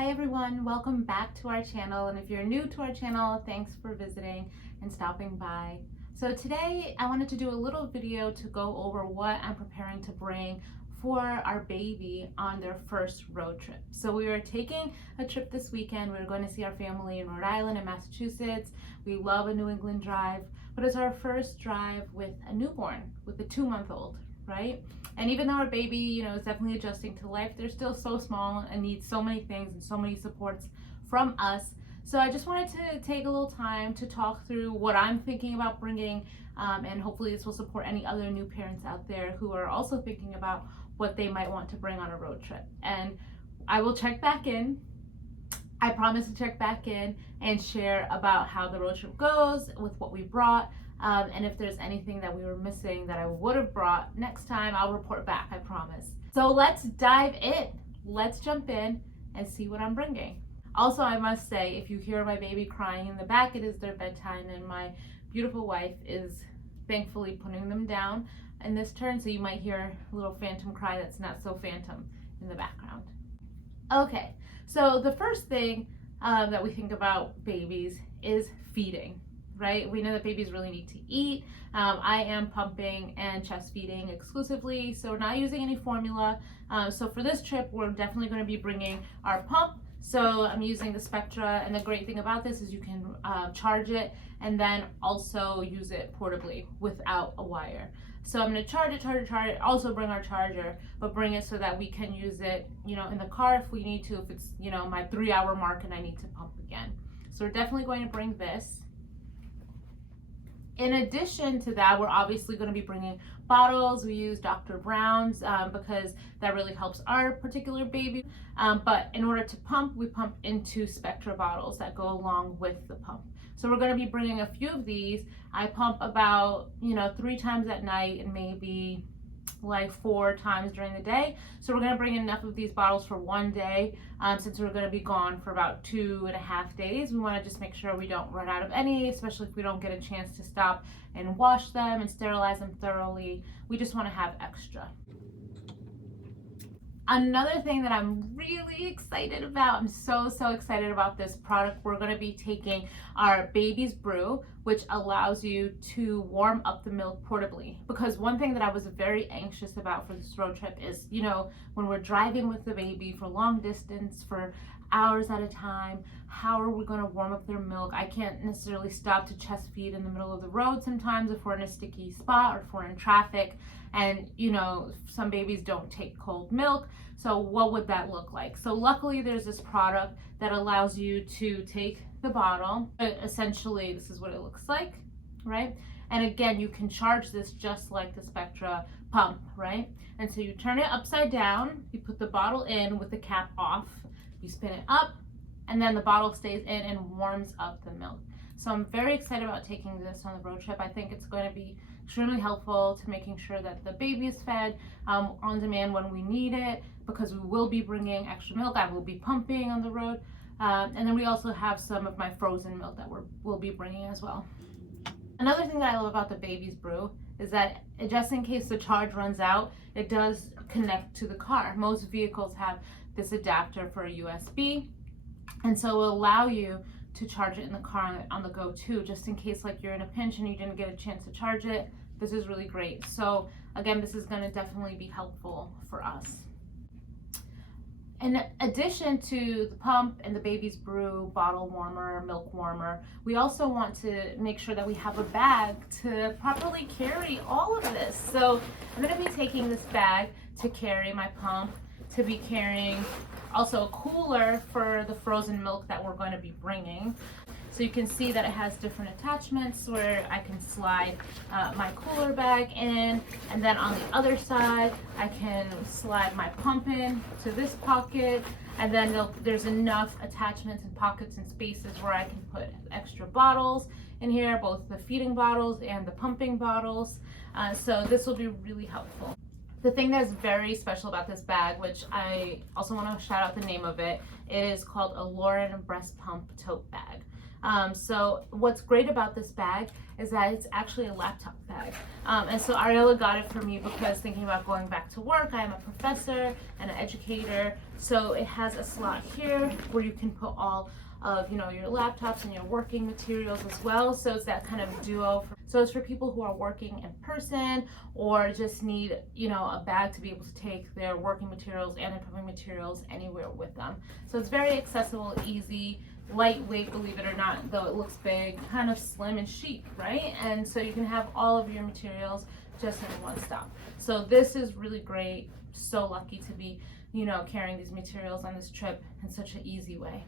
Hi everyone, welcome back to our channel, and if you're new to our channel, thanks for visiting and stopping by. So today I wanted to do a little video to go over what I'm preparing to bring for our baby on their first road trip. So we are taking a trip this weekend. We're going to see our family in Rhode Island and Massachusetts. We love a New England drive, but it's our first drive with a newborn, with a 2-month-old, right? And even though our baby, is definitely adjusting to life, they're still so small and need so many things and so many supports from us. So I just wanted to take a little time to talk through what I'm thinking about bringing, and hopefully this will support any other new parents out there who are also thinking about what they might want to bring on a road trip. And I will check back in. I promise to check back in and share about how the road trip goes with what we brought. And if there's anything that we were missing that I would have brought next time, I'll report back, I promise. So let's dive in. Let's jump in and see what I'm bringing. Also, I must say, if you hear my baby crying in the back, it is their bedtime, and my beautiful wife is thankfully putting them down in this turn, so you might hear a little phantom cry that's not so phantom in the background. Okay, so the first thing that we think about babies is feeding. Right? We know that babies really need to eat. I am pumping and chest feeding exclusively, so we're not using any formula. So for this trip, we're definitely going to be bringing our pump. So I'm using the Spectra, and the great thing about this is you can charge it and then also use it portably without a wire. So I'm going to charge it, also bring our charger, but bring it so that we can use it, in the car if we need to, if it's, my 3-hour mark and I need to pump again. So we're definitely going to bring this. In addition to that, we're obviously going to be bringing bottles. We use Dr. Brown's because that really helps our particular baby. But in order to pump, we pump into Spectra bottles that go along with the pump. So we're going to be bringing a few of these. I pump about, 3 times at night and maybe like 4 times during the day. So we're going to bring enough of these bottles for one day. Since we're going to be gone for about 2.5 days, we want to just make sure we don't run out of any, especially if we don't get a chance to stop and wash them and sterilize them thoroughly. We just want to have extra. Another thing that I'm really excited about, I'm so excited about this product. We're going to be taking our baby's brew, which allows you to warm up the milk portably. Because one thing that I was very anxious about for this road trip is, when we're driving with the baby for long distance, for hours at a time, how are we going to warm up their milk? I can't necessarily stop to chest feed in the middle of the road sometimes if we're in a sticky spot or if we're in traffic. And, some babies don't take cold milk. So what would that look like? So luckily there's this product that allows you to take the bottle. Essentially, this is what it looks like, right? And again, you can charge this just like the Spectra pump, right? And so you turn it upside down, you put the bottle in with the cap off, you spin it up, and then the bottle stays in and warms up the milk. So I'm very excited about taking this on the road trip. I think it's going to be extremely helpful to making sure that the baby is fed on demand when we need it, because we will be bringing extra milk. I will be pumping on the road. And then we also have some of my frozen milk that we'll be bringing as well. Another thing that I love about the baby's brew is that just in case the charge runs out, it does connect to the car. Most vehicles have this adapter for a USB, and so it will allow you to charge it in the car on the go too, just in case like you're in a pinch and you didn't get a chance to charge it. This is really great. So again, this is going to definitely be helpful for us. In addition to the pump and the baby's brew, bottle warmer, milk warmer, we also want to make sure that we have a bag to properly carry all of this. So I'm going to be taking this bag to carry my pump, to be carrying also a cooler for the frozen milk that we're going to be bringing. So you can see that it has different attachments where I can slide my cooler bag in, and then on the other side I can slide my pump in to this pocket, and then there's enough attachments and pockets and spaces where I can put extra bottles in here, both the feeding bottles and the pumping bottles. So this will be really helpful. The thing that's very special about this bag, which I also want to shout out the name of it, it is called a Lauren Breast Pump Tote Bag. So what's great about this bag is that it's actually a laptop bag. And so Ariella got it for me because thinking about going back to work, I am a professor and an educator. So it has a slot here where you can put all of, your laptops and your working materials as well. So it's that kind of duo. So it's for people who are working in person or just need, a bag to be able to take their working materials and their pumping materials anywhere with them. So it's very accessible, easy, lightweight, believe it or not, though it looks big, kind of slim and chic, right? And so you can have all of your materials just in one stop. So this is really great. So lucky to be, carrying these materials on this trip in such an easy way.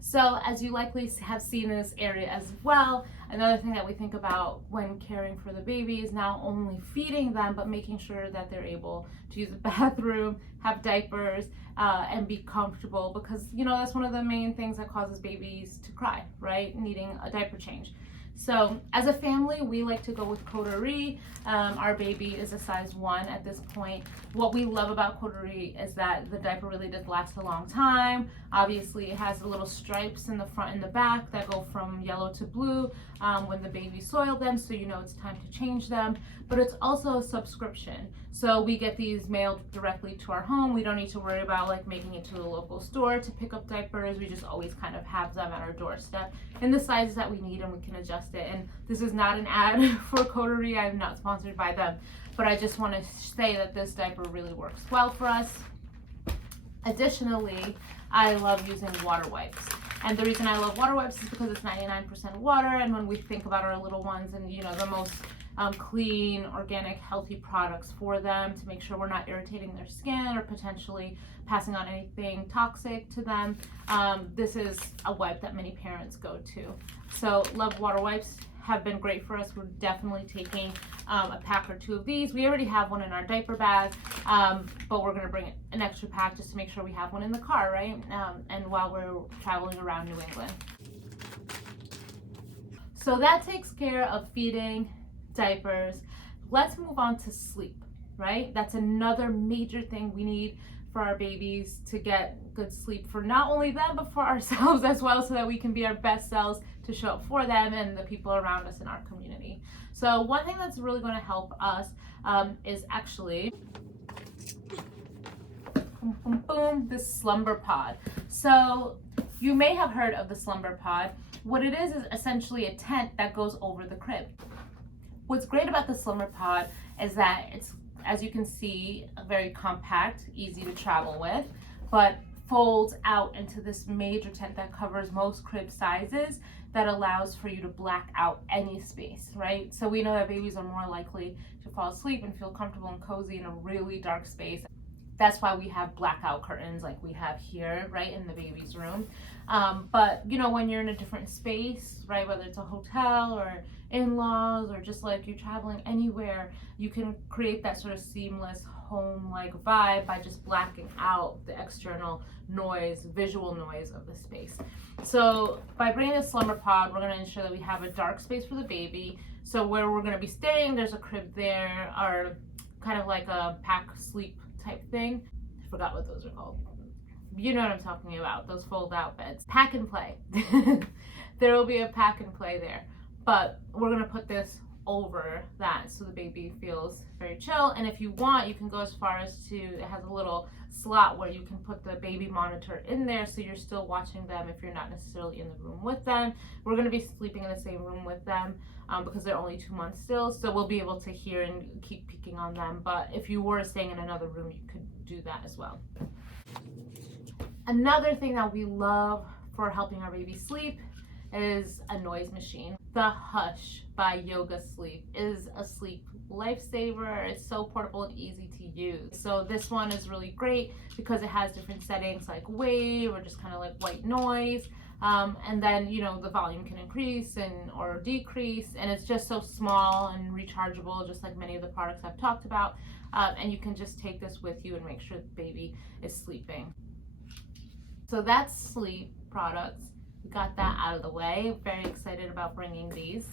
So as you likely have seen in this area as well, another thing that we think about when caring for the baby is not only feeding them, but making sure that they're able to use the bathroom, have diapers, and be comfortable, because that's one of the main things that causes babies to cry, right? Needing a diaper change. So as a family, we like to go with Coterie. Our baby is a size 1 at this point. What we love about Coterie is that the diaper really does last a long time. Obviously, it has the little stripes in the front and the back that go from yellow to blue when the baby soiled them, so it's time to change them. But it's also a subscription. So we get these mailed directly to our home. We don't need to worry about making it to the local store to pick up diapers. We just always kind of have them at our doorstep in the sizes that we need, and we can adjust it. And this is not an ad for Coterie. I'm not sponsored by them, but I just want to say that this diaper really works well for us. Additionally, I love using water wipes. And the reason I love water wipes is because it's 99% water, and when we think about our little ones and the most clean, organic, healthy products for them to make sure we're not irritating their skin or potentially passing on anything toxic to them, this is a wipe that many parents go to. So love water wipes, have been great for us. We're definitely taking a pack or 2 of these. We already have one in our diaper bag, but we're going to bring an extra pack just to make sure we have one in the car, right? And while we're traveling around New England. So that takes care of feeding, diapers. Let's move on to sleep, right? That's another major thing we need for our babies to get good sleep, for not only them but for ourselves as well, so that we can be our best selves to show up for them and the people around us in our community. So one thing that's really going to help us is actually this slumber pod. So you may have heard of the slumber pod. What it is essentially a tent that goes over the crib. What's great about the slumber pod is that it's, as you can see, very compact, easy to travel with, but folds out into this major tent that covers most crib sizes, that allows for you to black out any space, right? So we know that babies are more likely to fall asleep and feel comfortable and cozy in a really dark space. That's why we have blackout curtains like we have here, right, in the baby's room. But when you're in a different space, right, whether it's a hotel or in-laws or just you're traveling anywhere, you can create that sort of seamless home-like vibe by just blacking out the external noise, visual noise of the space. So by bringing the slumber pod, we're going to ensure that we have a dark space for the baby. So where we're going to be staying, there's a crib there, or kind of like a pack sleep type thing. I forgot what those are called. You know what I'm talking about, those fold out beds. Pack and play. There will be a pack and play there, but we're going to put this over that so the baby feels very chill. And if you want, you can go as far as to, it has a little slot where you can put the baby monitor in there, so you're still watching them if you're not necessarily in the room with them. We're going to be sleeping in the same room with them because they're only 2 months still, so we'll be able to hear and keep peeking on them. But if you were staying in another room, you could do that as well. Another thing that we love for helping our baby sleep is a noise machine. The Hush by Yoga Sleep is a sleep lifesaver. It's so portable and easy to use. So this one is really great because it has different settings like wave or just kind of like white noise. And then, the volume can increase or decrease, and it's just so small and rechargeable, just like many of the products I've talked about. And you can just take this with you and make sure the baby is sleeping. So that's sleep products. We got that out of the way. Very excited about bringing these.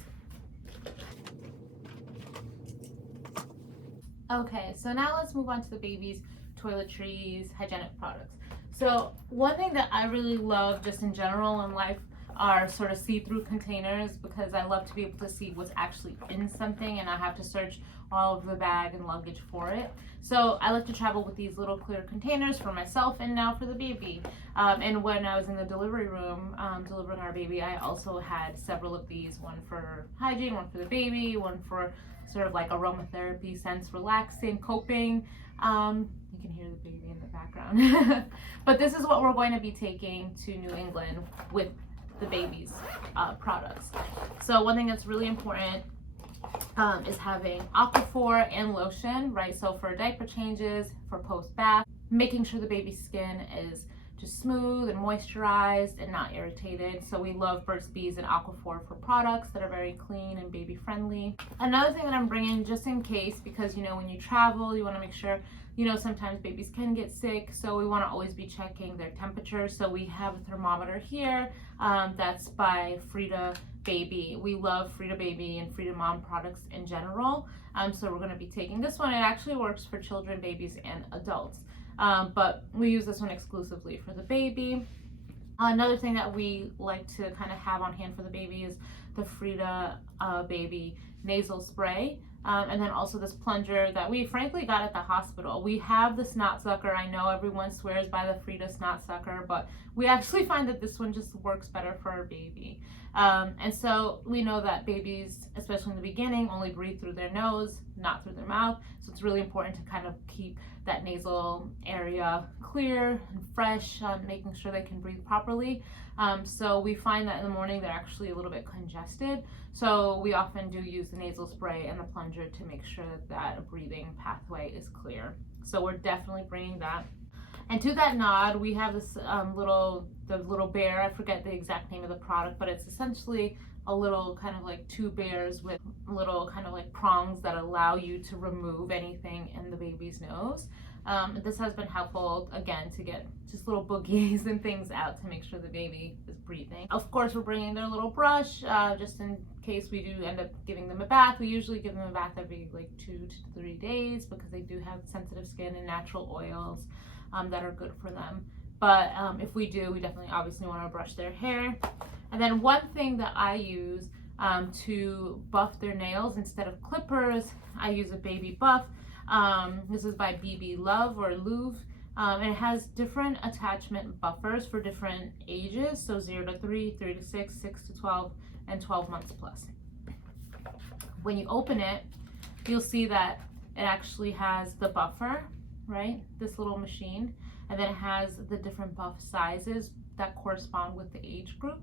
Okay, so now let's move on to the baby's toiletries, hygienic products. So one thing that I really love just in general in life are sort of see-through containers, because I love to be able to see what's actually in something and not have to search all of the bag and luggage for it. So I like to travel with these little clear containers for myself and now for the baby. And when I was in the delivery room delivering our baby, I also had several of these, one for hygiene, one for the baby, one for sort of like aromatherapy, sense relaxing, coping. You can hear the baby in the background. But this is what we're going to be taking to New England with the baby's products. So one thing that's really important is having Aquaphor and lotion, right? So for diaper changes, for post-bath, making sure the baby's skin is just smooth and moisturized and not irritated. So we love Burt's Bees and Aquaphor for products that are very clean and baby friendly. Another thing that I'm bringing just in case, because you know when you travel you want to make sure, you know, sometimes babies can get sick, so we want to always be checking their temperature. So we have a thermometer here that's by Frida Baby. We love Frida Baby and Frida Mom products in general. So we're going to be taking this one. It actually works for children, babies, and adults. But we use this one exclusively for the baby. Another thing that we like to kind of have on hand for the baby is the Frida Baby nasal spray. And then also this plunger that we frankly got at the hospital. We have the snot sucker. I know everyone swears by the Frida snot sucker, but we actually find that this one just works better for our baby. And so we know that babies, especially in the beginning, only breathe through their nose, not through their mouth. So it's really important to kind of keep that nasal area clear and fresh, making sure they can breathe properly. So we find that in the morning they're actually a little bit congested. So we often do use the nasal spray and the plunger to make sure that a breathing pathway is clear. So we're definitely bringing that. And to that nod, we have this little bear. I forget the exact name of the product, but it's essentially a little kind of like two bears with little kind of like prongs that allow you to remove anything in the baby's nose. This has been helpful, again, to get just little boogies and things out to make sure the baby is breathing. Of course, we're bringing their little brush just in case we do end up giving them a bath. We usually give them a bath every like 2 to 3 days because they do have sensitive skin and natural oils that are good for them. But if we do, we definitely obviously want to brush their hair. And then one thing that I use to buff their nails, instead of clippers, I use a baby buff. This is by BB Love or Louvre. And it has different attachment buffers for different ages. So 0 to 3, 3 to 6, 6 to 12, and 12 months plus. When you open it, you'll see that it actually has the buffer, right? This little machine. And then it has the different buff sizes that correspond with the age group.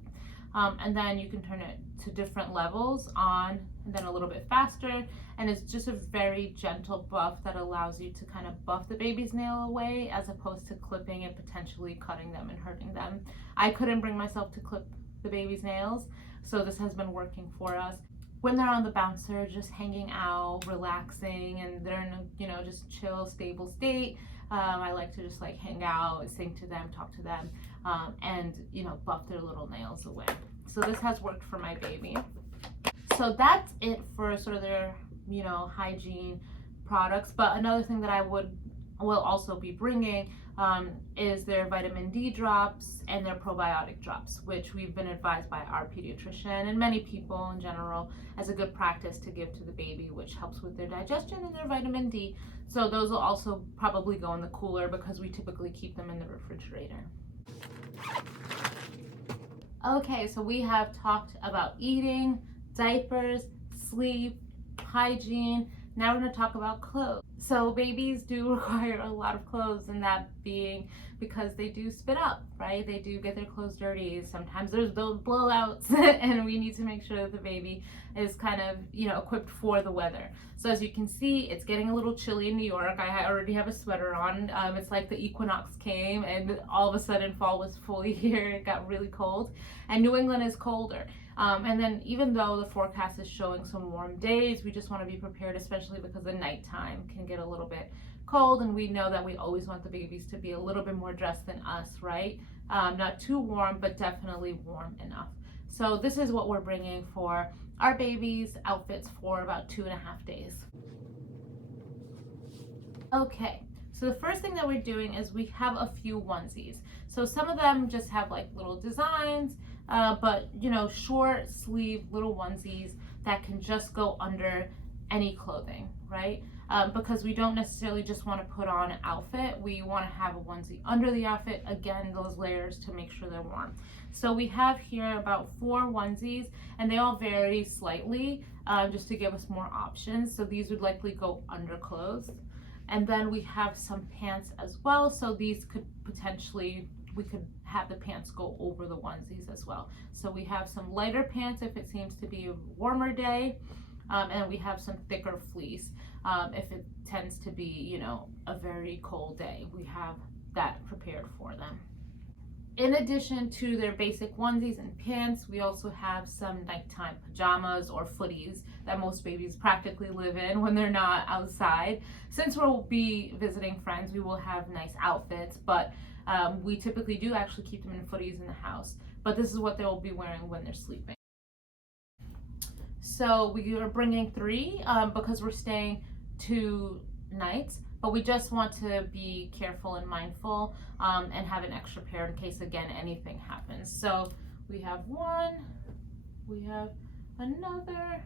And then you can turn it to different levels on, and then a little bit faster. And it's just a very gentle buff that allows you to kind of buff the baby's nail away, as opposed to clipping and potentially cutting them and hurting them. I couldn't bring myself to clip the baby's nails, so this has been working for us. When they're on the bouncer, just hanging out, relaxing, and they're in a, you know, just chill, stable state, I like to just like hang out, sing to them, talk to them, and, you know, buff their little nails away. So this has worked for my baby. So that's it for sort of their, you know, hygiene products. But another thing that I will also be bringing is their vitamin D drops and their probiotic drops, which we've been advised by our pediatrician and many people in general as a good practice to give to the baby, which helps with their digestion and their vitamin D. So those will also probably go in the cooler because we typically keep them in the refrigerator. Okay, so we have talked about eating, diapers, sleep, hygiene. Now we're going to talk about clothes. So babies do require a lot of clothes, and that being because they do spit up, right? They do get their clothes dirty. Sometimes there's those blowouts and we need to make sure that the baby is kind of, you know, equipped for the weather. So as you can see, it's getting a little chilly in New York. I already have a sweater on. It's like the equinox came and all of a sudden fall was fully here. It got really cold, and New England is colder. And then even though the forecast is showing some warm days, we just want to be prepared, especially because the nighttime can get a little bit cold, and we know that we always want the babies to be a little bit more dressed than us, right? Not too warm, but definitely warm enough. So this is what we're bringing for our babies' outfits for about 2.5 days. Okay, so the first thing that we're doing is we have a few onesies. So some of them just have like little designs, but you know, short sleeve little onesies that can just go under any clothing, right? Because we don't necessarily just want to put on an outfit. We want to have a onesie under the outfit. Again, those layers to make sure they're warm. So we have here about 4 onesies, and they all vary slightly, just to give us more options. So these would likely go under clothes. And then we have some pants as well. So these could potentially, we could have the pants go over the onesies as well. So we have some lighter pants if it seems to be a warmer day. And we have some thicker fleece if it tends to be, you know, a very cold day. We have that prepared for them. In addition to their basic onesies and pants, we also have some nighttime pajamas or footies that most babies practically live in when they're not outside. Since we'll be visiting friends, we will have nice outfits, but we typically do actually keep them in footies in the house. But this is what they'll be wearing when they're sleeping. So we are bringing 3 because we're staying 2 nights. But we just want to be careful and mindful and have an extra pair in case, again, anything happens. So we have 1, we have another,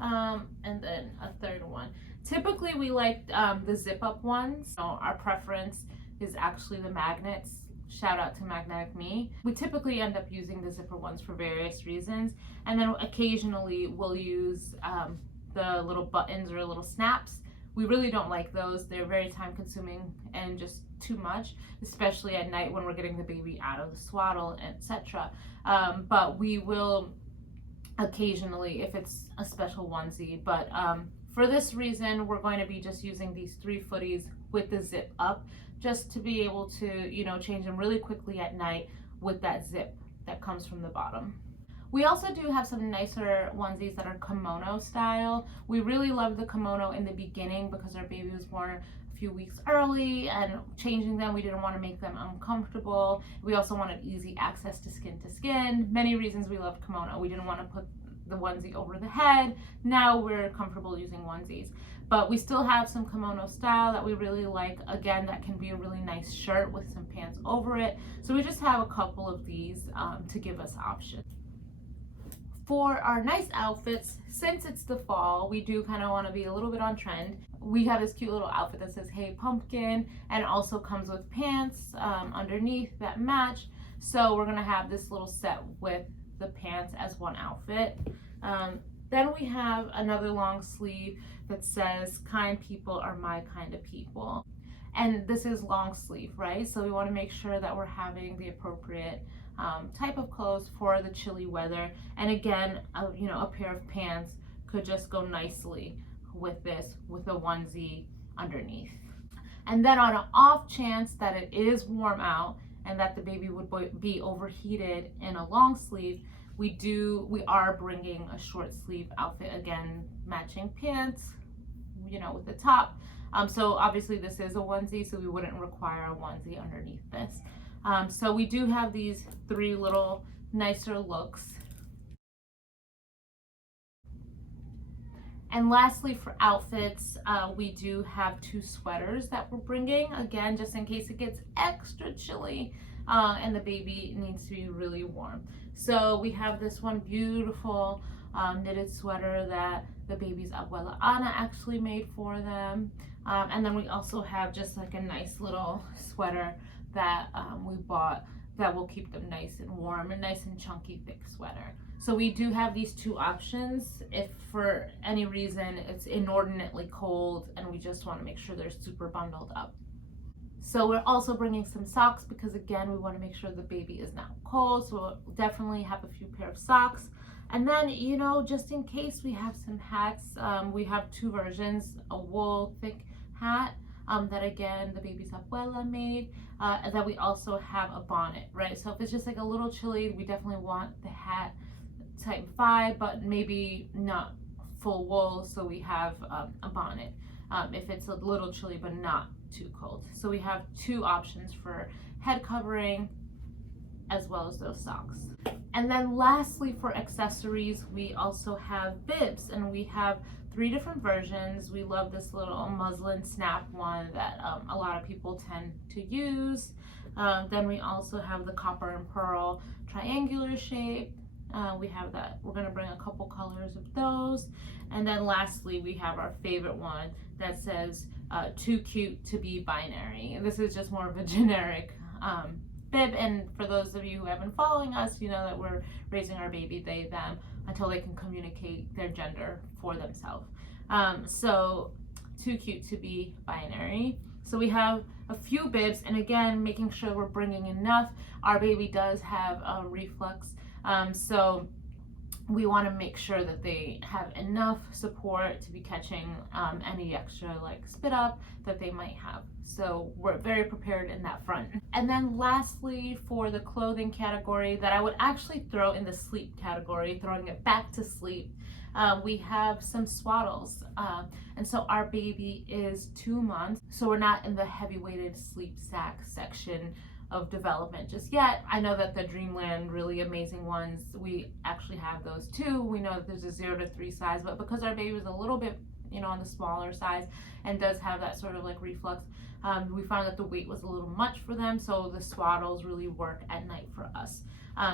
and then a third one. Typically, we like the zip-up ones. So our preference is actually the magnets. Shout out to Magnetic Me. We typically end up using the zipper ones for various reasons. And then occasionally we'll use the little buttons or little snaps. We really don't like those. They're very time consuming and just too much, especially at night when we're getting the baby out of the swaddle, etc. But we will occasionally if it's a special onesie. But for this reason, we're going to be just using these 3 footies with the zip up just to be able to, you know, change them really quickly at night with that zip that comes from the bottom. We also do have some nicer onesies that are kimono style. We really loved the kimono in the beginning because our baby was born a few weeks early, and changing them, we didn't want to make them uncomfortable. We also wanted easy access to skin. Many reasons we loved kimono. We didn't want to put the onesie over the head. Now we're comfortable using onesies. But we still have some kimono style that we really like. Again, that can be a really nice shirt with some pants over it. So we just have a couple of these to give us options. For our nice outfits, since it's the fall, we do kind of want to be a little bit on trend. We have this cute little outfit that says, "Hey Pumpkin," and also comes with pants underneath that match. So we're going to have this little set with the pants as one outfit. Then we have another long sleeve that says, "Kind people are my kind of people." And this is long sleeve, right? So we want to make sure that we're having the appropriate type of clothes for the chilly weather. And again, you know, a pair of pants could just go nicely with this, with a onesie underneath. And then on an off chance that it is warm out and that the baby would be overheated in a long sleeve, we are bringing a short sleeve outfit, again, matching pants, you know, with the top. So obviously this is a onesie, so we wouldn't require a onesie underneath this. So we do have these 3 little nicer looks. And lastly, for outfits, we do have 2 sweaters that we're bringing, again, just in case it gets extra chilly and the baby needs to be really warm. So we have this one beautiful knitted sweater that the baby's abuela Ana actually made for them. And then we also have just like a nice little sweater that we bought that will keep them nice and warm, and nice and chunky thick sweater. So we do have these 2 options if for any reason it's inordinately cold and we just want to make sure they're super bundled up. So we're also bringing some socks because, again, we want to make sure the baby is not cold. So we'll definitely have a few pair of socks. And then, you know, just in case, we have some hats. We have 2 versions, a wool thick hat that, again, the baby's abuela made, and then we also have a bonnet, right? So if it's just like a little chilly, we definitely want the hat type 5, but maybe not full wool, so we have a bonnet if it's a little chilly but not too cold. So we have 2 options for head covering as well as those socks. And then lastly, for accessories, we also have bibs, and we have 3 different versions. We love this little muslin snap one that a lot of people tend to use. Then we also have the copper and pearl triangular shape. We have that. We're going to bring a couple colors of those. And then lastly, we have our favorite one that says too cute to be binary. And this is just more of a generic bib. And for those of you who have been following us, you know that we're raising our baby they, them until they can communicate their gender for themselves. So too cute to be binary. So we have a few bibs, and again, making sure we're bringing enough. Our baby does have a reflux, so we want to make sure that they have enough support to be catching any extra like spit up that they might have. So we're very prepared in that front. And then lastly, for the clothing category that I would actually throw in the sleep category, throwing it back to sleep, we have some swaddles. And so our baby is 2 months, so we're not in the heavy weighted sleep sack section of development just yet. I know that the Dreamland really amazing ones, we actually have those too. We know that there's a 0 to 3 size, but because our baby is a little bit, you know, on the smaller size and does have that sort of like reflux, we found that the weight was a little much for them, so the swaddles really work at night for us.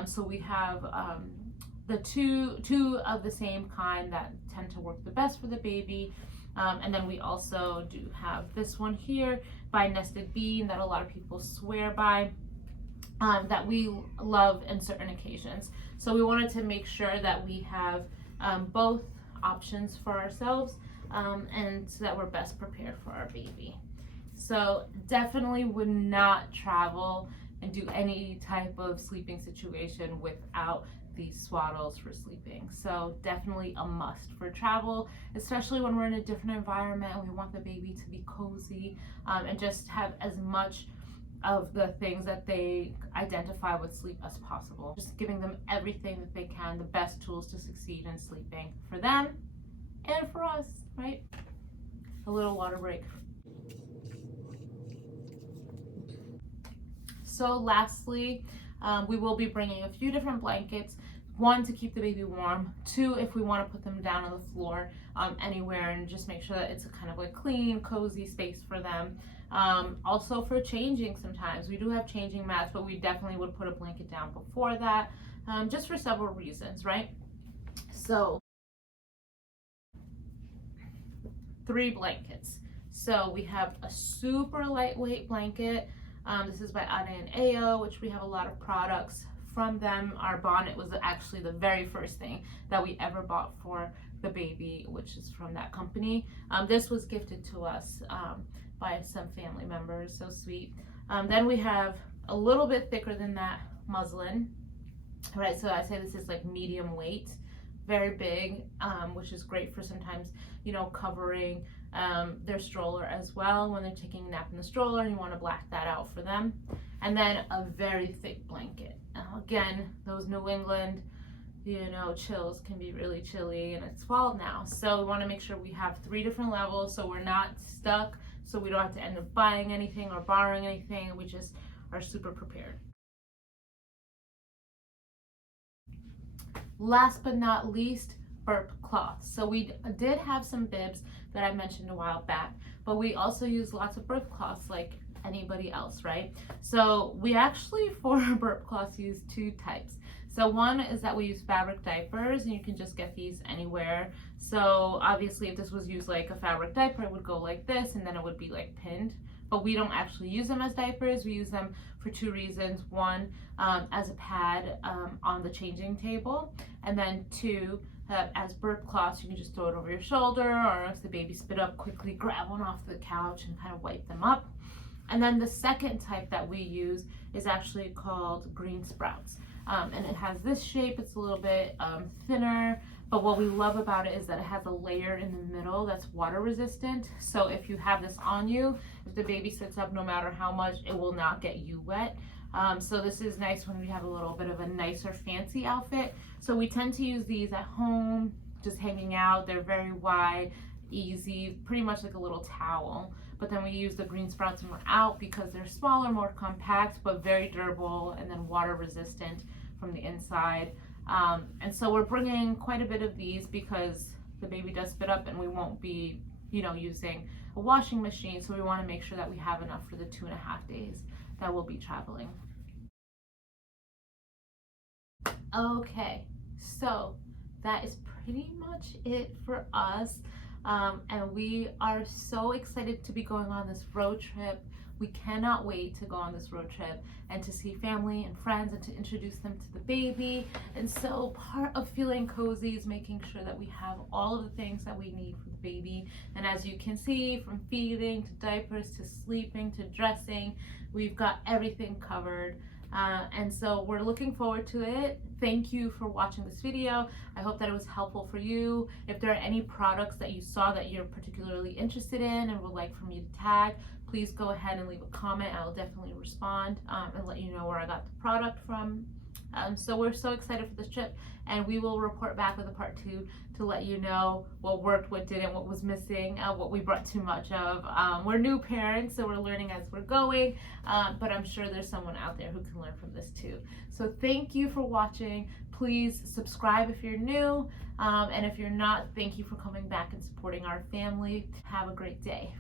So we have the two of the same kind that tend to work the best for the baby. And then we also do have this one here by Nested Bean that a lot of people swear by, that we love in certain occasions. So we wanted to make sure that we have both options for ourselves, and so that we're best prepared for our baby. So definitely would not travel and do any type of sleeping situation without these swaddles for sleeping. So definitely a must for travel, especially when we're in a different environment and we want the baby to be cozy, and just have as much of the things that they identify with sleep as possible. Just giving them everything that they can, the best tools to succeed in sleeping for them and for us, right? A little water break. So lastly, we will be bringing a few different blankets. 1, to keep the baby warm. 2, if we want to put them down on the floor anywhere, and just make sure that it's a kind of like clean, cozy space for them. Also for changing sometimes. We do have changing mats, but we definitely would put a blanket down before that, just for several reasons, right? So 3 blankets. So we have a super lightweight blanket. This is by Ade and Ao, which we have a lot of products from them. Our bonnet was actually the very first thing that we ever bought for the baby, which is from that company. This was gifted to us by some family members, so sweet. Then we have a little bit thicker than that muslin, right? So I say this is like medium weight, very big, which is great for sometimes, you know, covering their stroller as well when they're taking a nap in the stroller and you want to black that out for them. And then a very thick blanket. Again, those New England, you know, chills can be really chilly, and it's fall now. So we want to make sure we have 3 different levels so we're not stuck, so we don't have to end up buying anything or borrowing anything. We just are super prepared. Last but not least, burp cloths. So we did have some bibs that I mentioned a while back, but we also use lots of burp cloths like anybody else, right? So we actually, for burp cloths, use 2 types. So one is that we use fabric diapers, and you can just get these anywhere. So obviously if this was used like a fabric diaper, it would go like this, and then it would be like pinned. But we don't actually use them as diapers. We use them for 2 reasons. 1, as a pad on the changing table, and then 2, as burp cloths. You can just throw it over your shoulder, or if the baby spit up, quickly grab one off the couch and kind of wipe them up. And then the second type that we use is actually called green sprouts. And it has this shape. It's a little bit thinner, but what we love about it is that it has a layer in the middle that's water resistant. So if you have this on you, if the baby sits up, no matter how much, it will not get you wet. So this is nice when we have a little bit of a nicer fancy outfit. So we tend to use these at home, just hanging out. They're very wide, easy, pretty much like a little towel. But then we use the green sprouts when we're out because they're smaller, more compact, but very durable, and then water resistant from the inside. And so we're bringing quite a bit of these because the baby does fit up, and we won't be, you know, using a washing machine. So we want to make sure that we have enough for the 2.5 days that we'll be traveling. Okay, so that is pretty much it for us. And we are so excited to be going on this road trip. We cannot wait to go on this road trip and to see family and friends and to introduce them to the baby. And so part of feeling cozy is making sure that we have all of the things that we need for the baby. And as you can see, from feeding to diapers to sleeping to dressing, we've got everything covered. And so we're looking forward to it. Thank you for watching this video. I hope that it was helpful for you. If there are any products that you saw that you're particularly interested in and would like for me to tag, please go ahead and leave a comment. I will definitely respond and let you know where I got the product from. So we're so excited for this trip, and we will report back with a part 2 to let you know what worked, what didn't, what was missing, what we brought too much of. We're new parents, so we're learning as we're going, but I'm sure there's someone out there who can learn from this too. So thank you for watching. Please subscribe if you're new, and if you're not, thank you for coming back and supporting our family. Have a great day.